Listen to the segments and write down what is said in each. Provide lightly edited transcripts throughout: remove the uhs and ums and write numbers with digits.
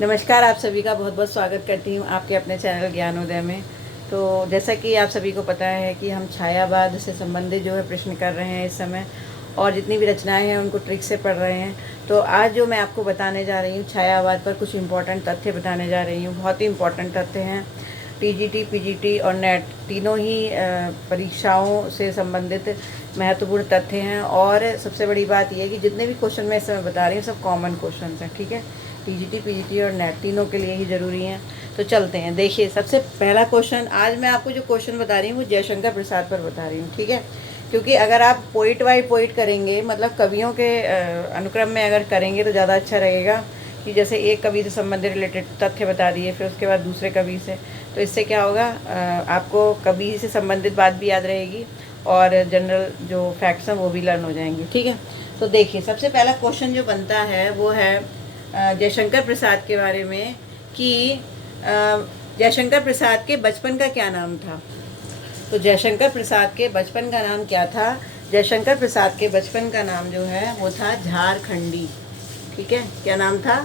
नमस्कार, आप सभी का बहुत बहुत स्वागत करती हूँ आपके अपने चैनल ज्ञानोदय में। तो जैसा कि आप सभी को पता है कि हम छायावाद से संबंधित जो है प्रश्न कर रहे हैं इस समय, और जितनी भी रचनाएं हैं उनको ट्रिक से पढ़ रहे हैं। तो आज जो मैं आपको बताने जा रही हूँ छायावाद पर कुछ इम्पोर्टेंट तथ्य बताने जा रही हूँ। बहुत ही इम्पोर्टेंट तथ्य हैं। टीजीटी, पीजीटी और नेट तीनों ही परीक्षाओं से संबंधित महत्वपूर्ण तथ्य हैं। और सबसे बड़ी बात यह है कि जितने भी क्वेश्चन मैं इस समय बता रही हूँ सब कॉमन क्वेश्चन हैं। ठीक है, टीजीटी, पीजीटी और नेट तीनों के लिए ही ज़रूरी हैं। तो चलते हैं। देखिए, सबसे पहला क्वेश्चन, आज मैं आपको जो क्वेश्चन बता रही हूँ वो जयशंकर प्रसाद पर बता रही हूँ। ठीक है, क्योंकि अगर आप पोइट बाई पोइट करेंगे, मतलब कवियों के अनुक्रम में अगर करेंगे तो ज़्यादा अच्छा रहेगा। कि जैसे एक कवि से संबंधित रिलेटेड तथ्य बता दिए, फिर उसके बाद दूसरे कवि से, तो इससे क्या होगा, आपको कवि से संबंधित बात भी याद रहेगी और जनरल जो फैक्ट्स हैं वो भी लर्न हो जाएंगे। ठीक है, तो देखिए सबसे पहला क्वेश्चन जो बनता है वो है जयशंकर प्रसाद के बारे में कि जयशंकर प्रसाद के बचपन का क्या नाम था। तो जयशंकर प्रसाद के बचपन का नाम क्या था? जयशंकर प्रसाद के बचपन का नाम जो है वो था झारखंडी। ठीक है, क्या नाम था?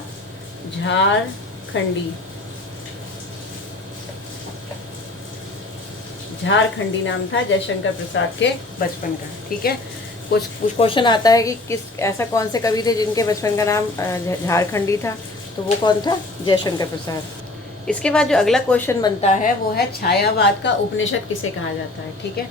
झारखंडी। झारखंडी नाम था जयशंकर प्रसाद के बचपन का। ठीक है, कुछ क्वेश्चन आता है कि किस ऐसा कौन से कवि थे जिनके बचपन का नाम झारखंडी था, तो वो कौन था? जयशंकर प्रसाद। इसके बाद जो अगला क्वेश्चन बनता है वो है छायावाद का उपनिषद किसे कहा जाता है। ठीक है,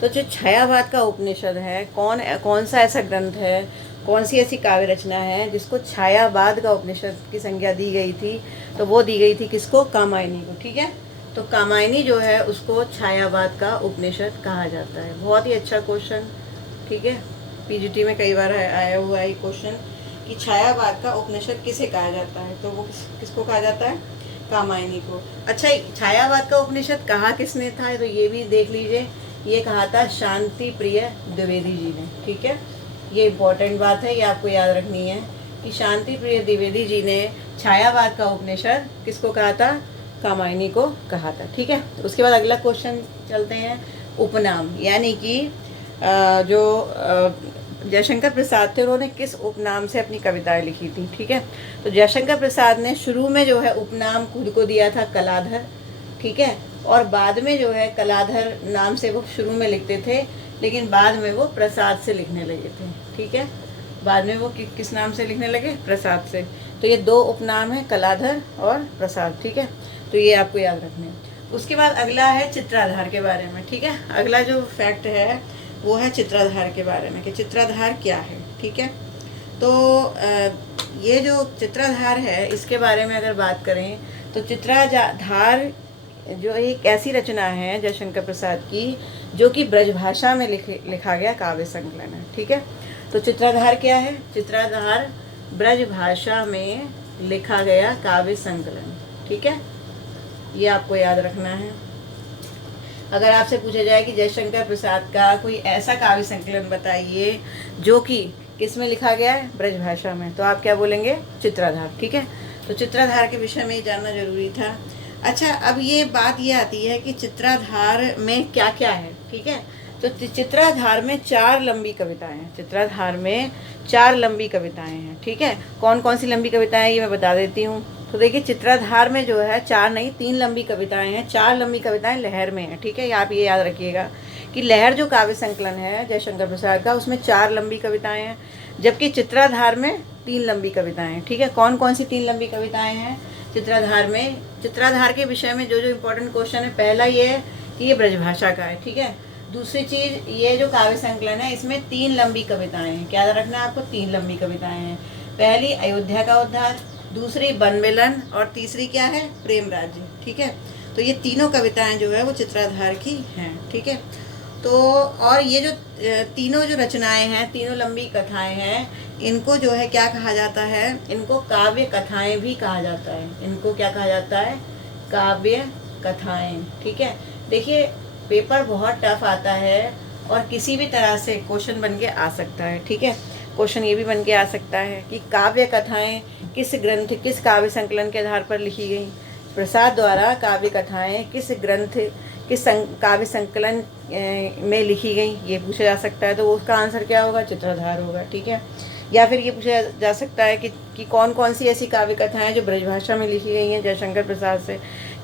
तो जो छायावाद का उपनिषद है, कौन सा ऐसा ग्रंथ है, कौन सी ऐसी काव्य रचना है जिसको छायावाद का उपनिषद की संज्ञा दी गई थी? तो वो दी गई थी किसको? कामायनी को। ठीक है, तो कामायनी जो है उसको छायावाद का उपनिषद कहा जाता है। बहुत ही अच्छा क्वेश्चन। ठीक है, पीजीटी में कई बार आया हुआ है क्वेश्चन कि छायावाद का उपनिषद किसे कहा जाता है, तो वो किसको कहा जाता है? कामायनी को। अच्छा, छायावाद का उपनिषद कहा किसने था, तो ये भी देख लीजिए। ये कहा था शांति प्रिय द्विवेदी जी ने। ठीक है, ये इम्पोर्टेंट बात है, ये आपको याद रखनी है कि शांति प्रिय द्विवेदी जी ने छायावाद का उपनिषद किसको कहा था? कामायनी को कहा था। ठीक है, तो उसके बाद अगला क्वेश्चन चलते हैं। उपनाम, यानी कि जो जयशंकर प्रसाद थे उन्होंने किस उपनाम से अपनी कविताएं लिखी थी। ठीक है, तो जयशंकर प्रसाद ने शुरू में जो है उपनाम खुद को दिया था कलाधर। ठीक है, और बाद में जो है कलाधर नाम से वो शुरू में लिखते थे, लेकिन बाद में वो प्रसाद से लिखने लगे थे। ठीक है, बाद में वो किस नाम से लिखने लगे? प्रसाद से। तो ये दो उपनाम है, कलाधर और प्रसाद। ठीक है, तो ये आपको याद रखने हैं। उसके बाद अगला है चित्राधार के बारे में। ठीक है, अगला जो फैक्ट है वो है चित्राधार के बारे में कि चित्राधार क्या है। ठीक है, तो ये जो चित्राधार है इसके बारे में अगर बात करें तो चित्राधार जो एक ऐसी रचना है जयशंकर प्रसाद की जो कि ब्रजभाषा में लिखा गया काव्य संकलन है। ठीक है, तो चित्राधार क्या है? चित्राधार ब्रजभाषा में लिखा गया काव्य संकलन। ठीक है, ये आपको याद रखना है। अगर आपसे पूछा जाए कि जयशंकर प्रसाद का कोई ऐसा काव्य संकलन बताइए जो कि किस में लिखा गया है? ब्रजभाषा में, तो आप क्या बोलेंगे? चित्राधार। ठीक है, तो चित्राधार के विषय में जानना जरूरी था। अच्छा, अब ये बात ये आती है कि चित्राधार में क्या क्या है। ठीक है, तो चित्राधार में 4 लंबी कविताएं हैं। चित्राधार में 4 लंबी कविताएं हैं। ठीक है, कौन कौन सी लंबी कविताएं ये मैं बता देती हूँ। तो देखिए, चित्राधार में जो है 4 नहीं 3 लंबी कविताएं हैं। 4 लंबी कविताएं लहर में हैं। ठीक है, आप ये याद रखिएगा कि लहर जो काव्य संकलन है जयशंकर प्रसाद का उसमें 4 लंबी कविताएं हैं, जबकि चित्राधार में 3 लंबी कविताएं हैं। ठीक है, कौन कौन सी 3 लंबी कविताएं हैं चित्राधार में? चित्राधार के विषय में जो जो इम्पोर्टेंट क्वेश्चन है, पहला ये है कि ये ब्रजभाषा का है। ठीक है, दूसरी चीज़, ये जो काव्य संकलन है इसमें 3 लंबी कविताएं हैं। क्या याद रखना है आपको? 3 लंबी कविताएं हैं। पहली अयोध्या का उद्धार, दूसरी बनमिलन और तीसरी क्या है? प्रेम राज्य। ठीक है, तो ये तीनों कविताएं जो है वो चित्राधार की हैं। ठीक है, तो और ये जो तीनों जो रचनाएं हैं, तीनों लंबी कथाएं हैं, इनको जो है क्या कहा जाता है? इनको काव्य कथाएं भी कहा जाता है। इनको क्या कहा जाता है? काव्य कथाएं। ठीक है, देखिए पेपर बहुत टफ आता है और किसी भी तरह से क्वेश्चन बन के आ सकता है। ठीक है, क्वेश्चन ये भी बन के आ सकता है कि काव्य कथाएं किस ग्रंथ, किस काव्य संकलन के आधार पर लिखी गई? प्रसाद द्वारा काव्य कथाएं किस ग्रंथ, किस काव्य संकलन में लिखी गई, ये पूछा जा सकता है। तो उसका आंसर क्या होगा? चित्राधार होगा। ठीक है, या फिर ये पूछा जा सकता है कि कौन कौन सी ऐसी काव्य कथाएं जो ब्रजभाषा में लिखी गई हैं जयशंकर प्रसाद से।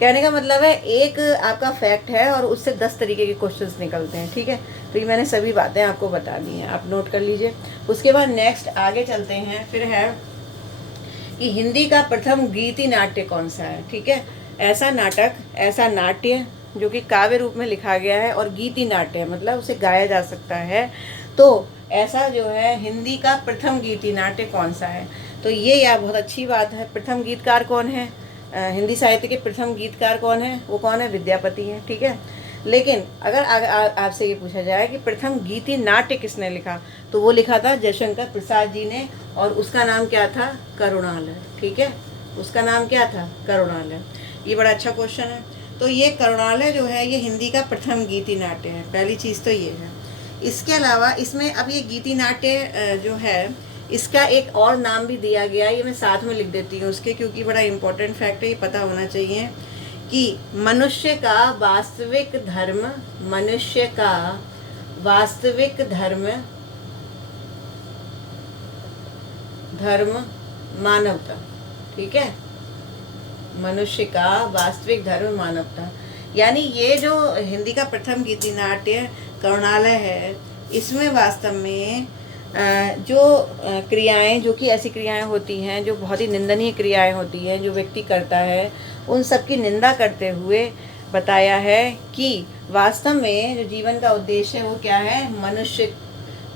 कहने का मतलब है एक आपका फैक्ट है और उससे 10 तरीके के क्वेश्चंस निकलते हैं, ठीक है। तो ये मैंने सभी बातें आपको बता दी हैं, आप नोट कर लीजिए। उसके बाद नेक्स्ट आगे चलते हैं, फिर है कि हिंदी का प्रथम गीति नाट्य कौन सा है, ठीक है। ऐसा नाटक, ऐसा नाट्य जो कि काव्य रूप में लिखा गया है और गीति नाट्य है, मतलब उसे गाया जा सकता है। तो ऐसा जो है हिंदी का प्रथम गीति नाट्य कौन सा है। तो ये यार बहुत अच्छी बात है। प्रथम गीतकार कौन है, हिंदी साहित्य के प्रथम गीतकार कौन है, वो कौन है, विद्यापति हैं, ठीक है। लेकिन अगर आपसे ये पूछा जाए कि प्रथम गीति नाट्य किसने लिखा, तो वो लिखा था जयशंकर प्रसाद जी ने, और उसका नाम क्या था, करुणालय, ठीक है। उसका नाम क्या था, करुणालय। ये बड़ा अच्छा क्वेश्चन है। तो ये करुणालय जो है ये हिंदी का प्रथम गीति नाट्य है, पहली चीज़ तो ये है। इसके अलावा इसमें अब ये गीति नाट्य जो है इसका एक और नाम भी दिया गया है, ये मैं साथ में लिख देती हूँ उसके, क्योंकि बड़ा इम्पोर्टेंट फैक्ट है, ये पता होना चाहिए कि मनुष्य का वास्तविक धर्म, मनुष्य का वास्तविक धर्म मानवता, ठीक है। मनुष्य का वास्तविक धर्म मानवता, यानी ये जो हिंदी का प्रथम गीति नाट्य करुणालय है, इसमें वास्तव में जो क्रियाएं, जो कि ऐसी क्रियाएं होती हैं जो बहुत ही निंदनीय क्रियाएं होती हैं जो व्यक्ति करता है, उन सब की निंदा करते हुए बताया है कि वास्तव में जो जीवन का उद्देश्य है वो क्या है, मनुष्य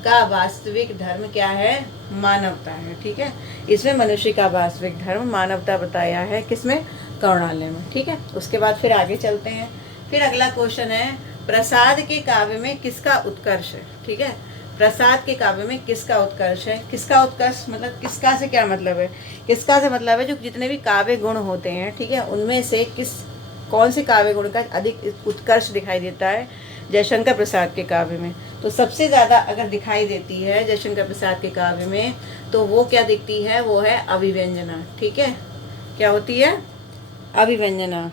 का वास्तविक धर्म क्या है, मानवता है, ठीक है। इसमें मनुष्य का वास्तविक धर्म मानवता बताया है, किसमें, करुणालय में, ठीक है। उसके बाद फिर आगे चलते हैं। फिर अगला क्वेश्चन है प्रसाद के काव्य में किसका उत्कर्ष है, ठीक है। प्रसाद के काव्य में किसका उत्कर्ष है। किसका उत्कर्ष मतलब किसका से क्या मतलब है, किसका से मतलब है जो जितने भी काव्य गुण होते हैं, ठीक है, उनमें से कौन से काव्य गुण का अधिक उत्कर्ष दिखाई देता है जयशंकर प्रसाद के काव्य में। तो सबसे ज़्यादा अगर दिखाई देती है जयशंकर प्रसाद के काव्य में, तो वो क्या दिखती है, वो है अभिव्यंजना, ठीक है। क्या होती है, अभिव्यंजना।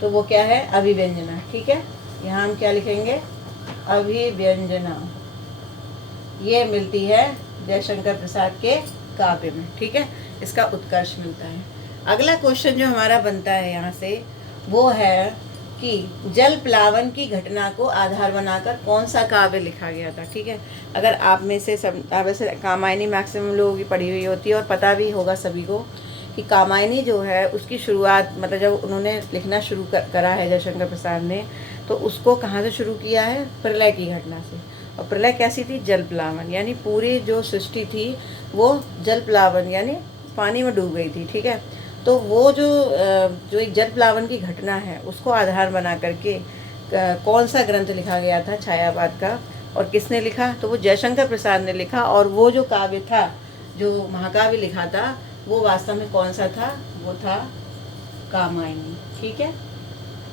तो वो क्या है, अभिव्यंजना, ठीक है। यहाँ हम क्या लिखेंगे, अभिव्यंजना। ये मिलती है जयशंकर प्रसाद के काव्य में, ठीक है, इसका उत्कर्ष मिलता है। अगला क्वेश्चन जो हमारा बनता है यहाँ से वो है कि जल प्लावन की घटना को आधार बनाकर कौन सा काव्य लिखा गया था, ठीक है। अगर आप में से सब, वैसे कामायनी मैक्सिमम लोगों की पढ़ी हुई होती है और पता भी होगा सभी को कि कामायनी जो है उसकी शुरुआत, मतलब जब उन्होंने लिखना शुरू करा है जयशंकर प्रसाद ने, तो उसको कहाँ से शुरू किया है, प्रलय की घटना से। और प्रलय कैसी थी, जल प्लावन, यानी पूरी जो सृष्टि थी वो जल प्लावन यानी पानी में डूब गई थी, ठीक है। तो वो जो एक जल प्लावन की घटना है उसको आधार बना करके कौन सा ग्रंथ लिखा गया था, छायावाद का, और किसने लिखा, तो वो जयशंकर प्रसाद ने लिखा। और वो जो काव्य था, जो महाकाव्य लिखा था, वो वास्तव में कौन सा था, वो था कामायनी, ठीक है।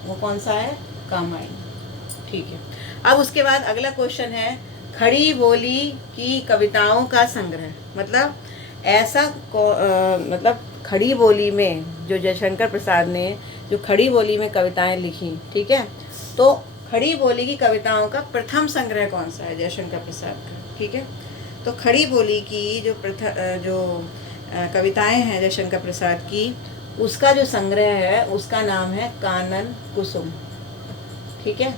वो कौन सा है, कामायनी, ठीक है। अब उसके बाद अगला क्वेश्चन है खड़ी बोली की कविताओं का संग्रह, मतलब ऐसा मतलब खड़ी बोली में जो जयशंकर प्रसाद ने जो खड़ी बोली में कविताएं लिखी, ठीक है, तो खड़ी बोली की कविताओं का प्रथम संग्रह कौन सा है, जयशंकर प्रसाद का, ठीक है। तो खड़ी बोली की जो कविताएं हैं जयशंकर प्रसाद की, उसका जो संग्रह है उसका नाम है कानन कुसुम, ठीक है।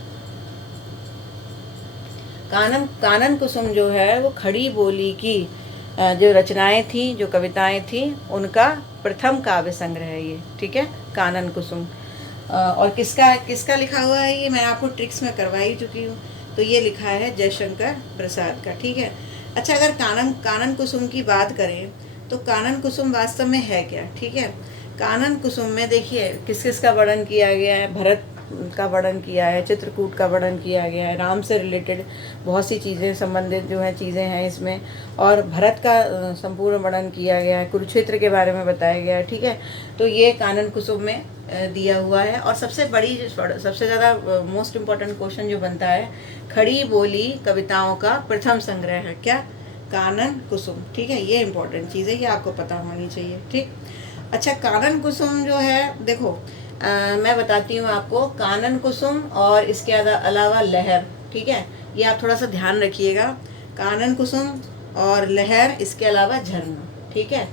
कानन कुसुम जो है वो खड़ी बोली की जो रचनाएं थी, जो कविताएं थी, उनका प्रथम काव्य संग्रह है ये, ठीक है, कानन कुसुम। और किसका लिखा हुआ है ये मैं आपको ट्रिक्स में करवाई चुकी हूँ। तो ये लिखा है जयशंकर प्रसाद का, ठीक है। अच्छा, अगर कानन कुसुम की बात करें तो कानन कुसुम वास्तव में है क्या, ठीक है। कानन कुसुम में देखिए किस किस का वर्णन किया गया है, भरत का वर्णन किया है, चित्रकूट का वर्णन किया गया है, राम से रिलेटेड बहुत सी चीज़ें संबंधित जो है चीज़ें हैं इसमें, और भरत का संपूर्ण वर्णन किया गया है, कुरुक्षेत्र के बारे में बताया गया है, ठीक है। तो ये कानन कुसुम में दिया हुआ है। और सबसे ज़्यादा मोस्ट इम्पॉर्टेंट क्वेश्चन जो बनता है, खड़ी बोली कविताओं का प्रथम संग्रह है क्या, कानन कुसुम, ठीक है। ये इम्पोर्टेंट चीज़ है, ये आपको पता होनी चाहिए, ठीक। अच्छा, कानन कुसुम जो है, देखो मैं बताती हूँ आपको, कानन कुसुम और इसके अलावा लहर, ठीक है, ये आप थोड़ा सा ध्यान रखिएगा। कानन कुसुम और लहर, इसके अलावा झरना, ठीक है।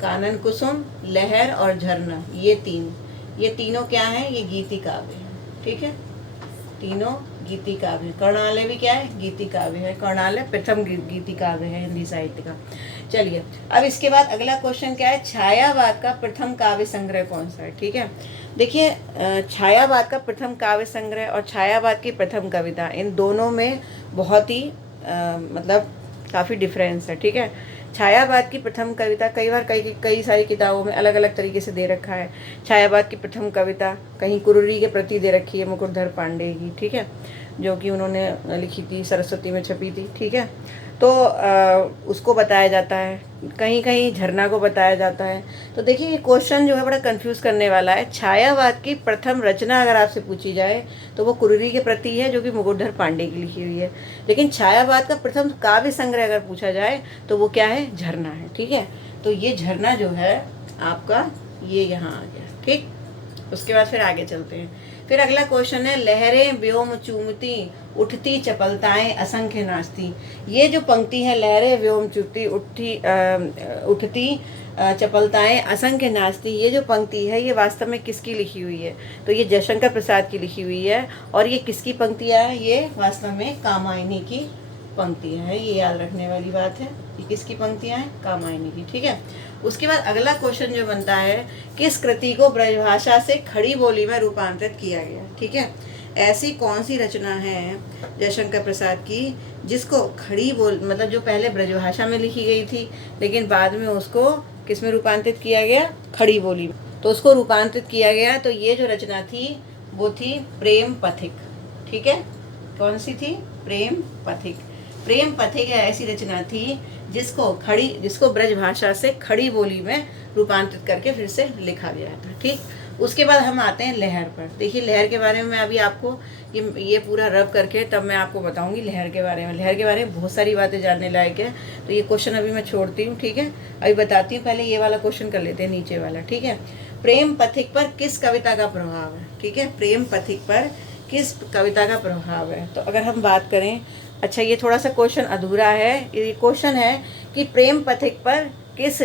कानन कुसुम, लहर और झरना, ये तीनों क्या है, ये गीति काव्य है, ठीक है। तीनों गीति काव्य। कर्णालय भी क्या है, गीति काव्य है। कर्णालय प्रथम गीति काव्य है हिंदी साहित्य का। चलिए अब इसके बाद अगला क्वेश्चन क्या है, छायावाद का प्रथम काव्य संग्रह कौन सा है, ठीक है। देखिए छायावाद का प्रथम काव्य संग्रह और छायावाद की प्रथम कविता, इन दोनों में बहुत ही मतलब काफ़ी डिफरेंस है, ठीक है। छायावाद की प्रथम कविता कई सारी किताबों में अलग अलग तरीके से दे रखा है। छायावाद की प्रथम कविता कहीं कुरूरी के प्रति दे रखी है मुकुटधर पांडे की, ठीक है, जो कि उन्होंने लिखी थी, सरस्वती में छपी थी, ठीक है। तो उसको बताया जाता है, कहीं कहीं झरना को बताया जाता है। तो देखिए ये क्वेश्चन जो है बड़ा कंफ्यूज करने वाला है। छायावाद की प्रथम रचना अगर आपसे पूछी जाए तो वो कुरूरी के प्रति है, जो कि मुकुटधर पांडे की लिखी हुई है। लेकिन छायावाद का प्रथम काव्य संग्रह अगर पूछा जाए तो वो क्या है, झरना है, ठीक है। तो ये झरना जो है आपका ये यहाँ आ गया, ठीक। उसके बाद फिर आगे चलते हैं। फिर अगला क्वेश्चन है, लहरें व्योम चूमती उठती चपलताएं असंख्य नाचती। ये जो पंक्ति है, लहरें व्योम चूमती उठती चपलताएं असंख्य नाचती, ये जो पंक्ति है ये वास्तव में किसकी लिखी हुई है, तो ये जयशंकर प्रसाद की लिखी हुई है। और ये किसकी पंक्तियाँ है, ये वास्तव में कामायनी की पंक्तियाँ हैं, ये याद रखने वाली बात है। ये किसकी पंक्तियाँ हैं, कामायनी की, ठीक है। उसके बाद अगला क्वेश्चन जो बनता है, किस कृति को ब्रजभाषा से खड़ी बोली में रूपांतरित किया गया, ठीक है। ऐसी कौन सी रचना है जयशंकर प्रसाद की जिसको खड़ी बोल मतलब जो पहले ब्रजभाषा में लिखी गई थी लेकिन बाद में उसको किस में रूपांतरित किया गया, खड़ी बोली में, तो उसको रूपांतरित किया गया। तो ये जो रचना थी वो थी प्रेम पथिक, ठीक है। कौन सी थी, प्रेम पथिक। प्रेम पथिक ऐसी रचना थी जिसको ब्रजभाषा से खड़ी बोली में रूपांतरित करके फिर से लिखा गया था, ठीक। उसके बाद हम आते हैं लहर पर। देखिए लहर के बारे में मैं अभी आपको ये पूरा रब करके तब मैं आपको बताऊंगी लहर के बारे में। लहर के बारे में बहुत सारी बातें जानने लायक है, तो ये क्वेश्चन अभी मैं छोड़ती हूँ, ठीक है। अभी बताती हूँ, पहले ये वाला क्वेश्चन कर लेते हैं, नीचे वाला, ठीक है। प्रेम पथिक पर किस कविता का प्रभाव है, ठीक है। प्रेम पथिक पर किस कविता का प्रभाव है, तो अगर हम बात करें, अच्छा ये थोड़ा सा क्वेश्चन अधूरा है। ये क्वेश्चन है कि प्रेम पथिक पर किस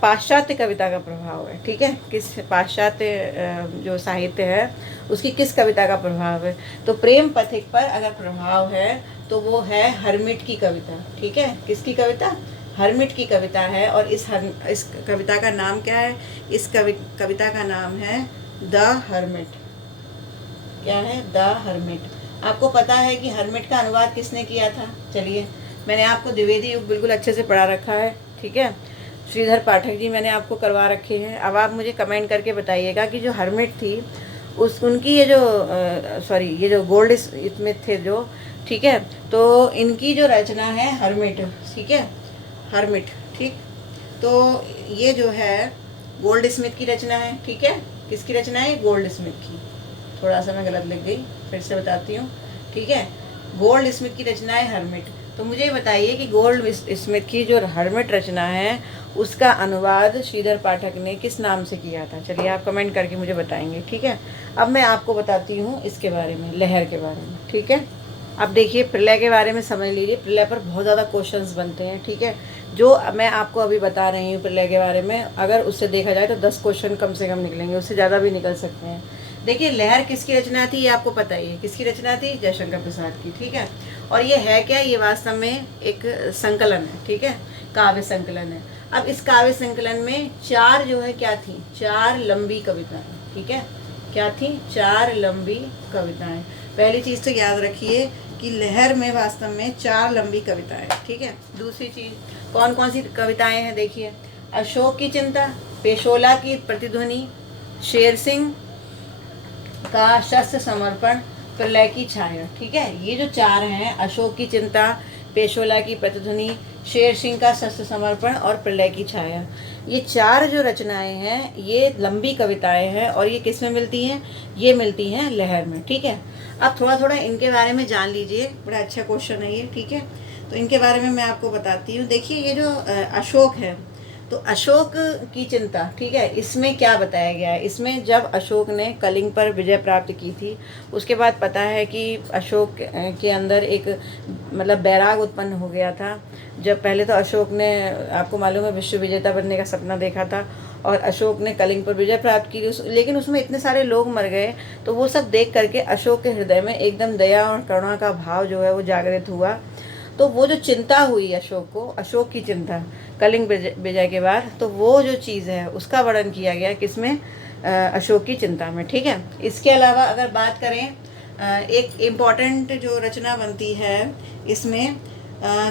पाश्चात्य कविता का प्रभाव है, ठीक है। किस पाश्चात्य जो साहित्य है उसकी किस कविता का प्रभाव है। तो प्रेम पथिक पर अगर प्रभाव है तो वो है हर्मिट की कविता, ठीक है। किसकी कविता, हर्मिट की कविता है। और इस कविता का नाम क्या है, इस कविता का नाम है द हर्मिट। क्या है, द हर्मिट। आपको पता है कि हर्मिट का अनुवाद किसने किया था, चलिए मैंने आपको द्विवेदी युग बिल्कुल अच्छे से पढ़ा रखा है, ठीक है। श्रीधर पाठक जी मैंने आपको करवा रखे हैं। अब आप मुझे कमेंट करके बताइएगा कि जो हर्मिट थी उनकी ये जो गोल्ड स्मिथ थे जो, ठीक है, तो इनकी जो रचना है हर्मिट, ठीक है, हर्मिट, ठीक। तो ये जो है गोल्ड स्मिथ की रचना है, ठीक है। किसकी रचना है, गोल्ड स्मिथ की। थोड़ा सा मैं गलत लिख गई, फिर से बताती हूँ, ठीक है। गोल्ड स्मिथ की रचना है हर्मिट। तो मुझे बताइए कि गोल्ड स्मिथ की जो हर्मिट रचना है उसका अनुवाद श्रीधर पाठक ने किस नाम से किया था, चलिए आप कमेंट करके मुझे बताएंगे, ठीक है। अब मैं आपको बताती हूँ इसके बारे में, लहर के बारे में, ठीक है। अब देखिए प्रलय के बारे में समझ लीजिए। प्रलय पर बहुत ज़्यादा क्वेश्चंस बनते हैं, ठीक है। जो मैं आपको अभी बता रही हूँ प्रलय के बारे में, अगर उससे देखा जाए तो 10 क्वेश्चन कम से कम निकलेंगे, उससे ज़्यादा भी निकल सकते हैं। देखिए लहर किसकी रचना थी, ये आपको पता ही है, किसकी रचना थी, जयशंकर प्रसाद की, ठीक है। और ये है क्या, ये वास्तव में एक संकलन है, ठीक है, काव्य संकलन है। अब इस काव्य संकलन में 4 जो है क्या थी, 4 लंबी कविताएं, ठीक है। क्या थी, 4 लंबी कविताएं। पहली चीज़ तो याद रखिए कि लहर में वास्तव में 4 लंबी कविताएं, ठीक है। दूसरी चीज़ कौन कौन सी कविताएं हैं, देखिए, अशोक की चिंता, पेशोला की प्रतिध्वनि, शेर सिंह का शस्त्र समर्पण, प्रलय की छाया, ठीक है। ये जो 4 हैं, अशोक की चिंता, पेशोला की प्रतिध्वनि, शेर सिंह का शस्त्र समर्पण और प्रलय की छाया, ये 4 जो रचनाएं हैं ये लंबी कविताएं हैं। और ये किस में मिलती हैं, ये मिलती हैं लहर में, ठीक है। अब थोड़ा थोड़ा इनके बारे में जान लीजिए, बड़ा अच्छा क्वेश्चन है ये, ठीक है। तो इनके बारे में मैं आपको बताती हूँ। देखिए ये जो अशोक है, तो अशोक की चिंता, ठीक है, इसमें क्या बताया गया है? इसमें जब अशोक ने कलिंग पर विजय प्राप्त की थी, उसके बाद पता है कि अशोक के अंदर एक मतलब बैराग उत्पन्न हो गया था। जब पहले तो अशोक ने, आपको मालूम है, विश्व विजेता बनने का सपना देखा था और अशोक ने कलिंग पर विजय प्राप्त की, लेकिन उसमें इतने सारे लोग मर गए, तो वो सब देख करके अशोक के हृदय में एकदम दया और करुणा का भाव जो है वो जागृत हुआ। तो वो जो चिंता हुई अशोक को, अशोक की चिंता कलिंग विजय के बाद, तो वो जो चीज़ है उसका वर्णन किया गया किसमें? अशोक की चिंता में, ठीक है। इसके अलावा अगर बात करें, एक इम्पॉर्टेंट जो रचना बनती है इसमें,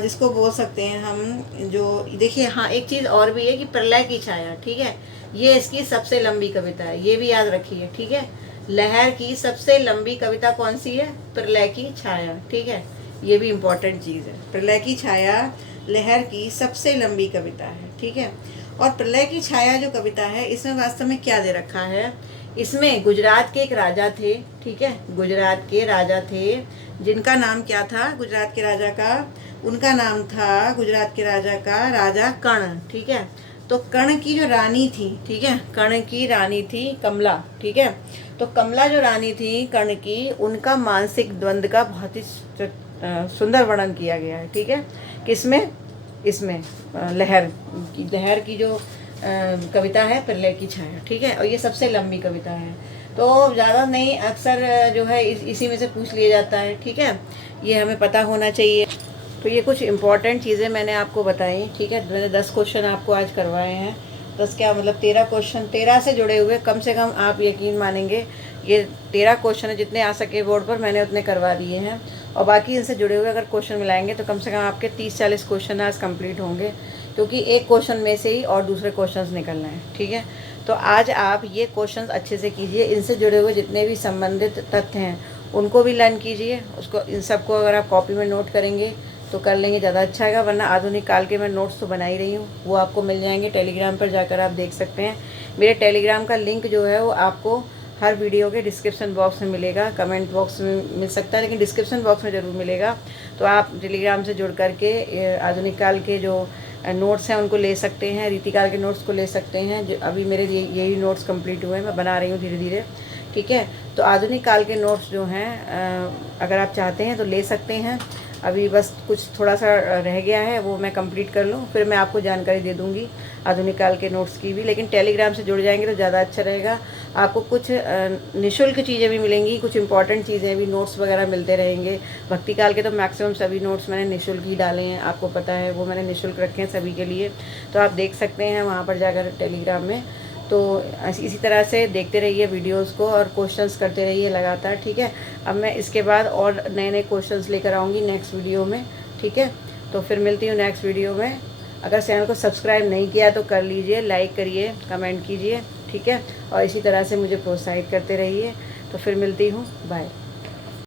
जिसको बोल सकते हैं हम, जो देखिए, हाँ, एक चीज़ और भी है कि प्रलय की छाया, ठीक है, ये इसकी सबसे लंबी कविता है, ये भी याद रखिए, ठीक है। लहर की सबसे लंबी कविता कौन सी है? प्रलय की छाया, ठीक है, ये भी इम्पोर्टेंट चीज़ है। प्रलय की छाया लहर की सबसे लंबी कविता है, ठीक है। और प्रलय की छाया जो कविता है, इसमें वास्तव में क्या दे रखा है? इसमें गुजरात के एक राजा थे, ठीक है, गुजरात के राजा थे, जिनका नाम क्या था गुजरात के राजा का? उनका नाम था गुजरात के राजा का राजा कर्ण, ठीक है। तो कर्ण की जो रानी थी, ठीक है, कर्ण की रानी थी कमला, ठीक है। तो कमला जो रानी थी कर्ण की, उनका मानसिक द्वंद्व का बहुत ही सुंदर वर्णन किया गया है, ठीक है। किसमें? इसमें लहर की जो कविता है प्रलय की छाया, ठीक है, और ये सबसे लंबी कविता है। तो ज़्यादा नहीं, अक्सर जो है इसी में से पूछ लिया जाता है, ठीक है, ये हमें पता होना चाहिए। तो ये कुछ इम्पॉर्टेंट चीज़ें मैंने आपको बताई, ठीक है। मैंने 10 क्वेश्चन आपको आज करवाए हैं। 10 क्या मतलब 13 क्वेश्चन, 13 से जुड़े हुए, कम से कम आप यकीन मानेंगे ये 13 क्वेश्चन है, जितने आ सके बोर्ड पर मैंने उतने करवा दिए हैं। और बाकी इनसे जुड़े हुए अगर क्वेश्चन मिलाएंगे तो कम से कम आपके 30-40 क्वेश्चन आज कंप्लीट होंगे, क्योंकि एक क्वेश्चन में से ही और दूसरे क्वेश्चंस निकलना है, ठीक है। तो आज आप ये क्वेश्चंस अच्छे से कीजिए, इनसे जुड़े हुए जितने भी संबंधित तथ्य हैं उनको भी लर्न कीजिए। उसको, इन सबको अगर आप कॉपी में नोट करेंगे तो कर लेंगे, ज़्यादा अच्छा है। वरना आधुनिक काल के मैं नोट्स तो बना ही रही हूँ, वो आपको मिल जाएंगे टेलीग्राम पर, जाकर आप देख सकते हैं। मेरे टेलीग्राम का लिंक जो है वो आपको हर वीडियो के डिस्क्रिप्शन बॉक्स में मिलेगा, कमेंट बॉक्स में मिल सकता है, लेकिन डिस्क्रिप्शन बॉक्स में ज़रूर मिलेगा। तो आप टेलीग्राम से जुड़ करके आधुनिक काल के जो नोट्स हैं उनको ले सकते हैं, रीतिकाल के नोट्स को ले सकते हैं। जो अभी मेरे यही नोट्स कंप्लीट हुए हैं, मैं बना रही हूँ धीरे धीरे, ठीक है। तो आधुनिक काल के नोट्स जो हैं अगर आप चाहते हैं तो ले सकते हैं। अभी बस कुछ थोड़ा सा रह गया है, वो मैं कंप्लीट कर लूँ, फिर मैं आपको जानकारी दे दूँगी आधुनिक काल के नोट्स की भी। लेकिन टेलीग्राम से जुड़ जाएंगे तो ज़्यादा अच्छा रहेगा। आपको कुछ निःशुल्क चीज़ें भी मिलेंगी, कुछ इंपॉर्टेंट चीज़ें भी, नोट्स वगैरह मिलते रहेंगे। भक्ति काल के तो मैक्सिमम सभी नोट्स मैंने निःशुल्क ही डाले हैं, आपको पता है, वो मैंने निःशुल्क रखे हैं सभी के लिए। तो आप देख सकते हैं वहाँ पर जाकर टेलीग्राम में। तो इसी तरह से देखते रहिए वीडियोस को और क्वेश्चंस करते रहिए लगातार, ठीक है। अब मैं इसके बाद और नए नए क्वेश्चंस लेकर आऊँगी नेक्स्ट वीडियो में, ठीक है। तो फिर मिलती हूँ नेक्स्ट वीडियो में। अगर चैनल को सब्सक्राइब नहीं किया तो कर लीजिए, लाइक करिए, कमेंट कीजिए, ठीक है, और इसी तरह से मुझे प्रोत्साहित करते रहिए। तो फिर मिलती हूँ, बाय।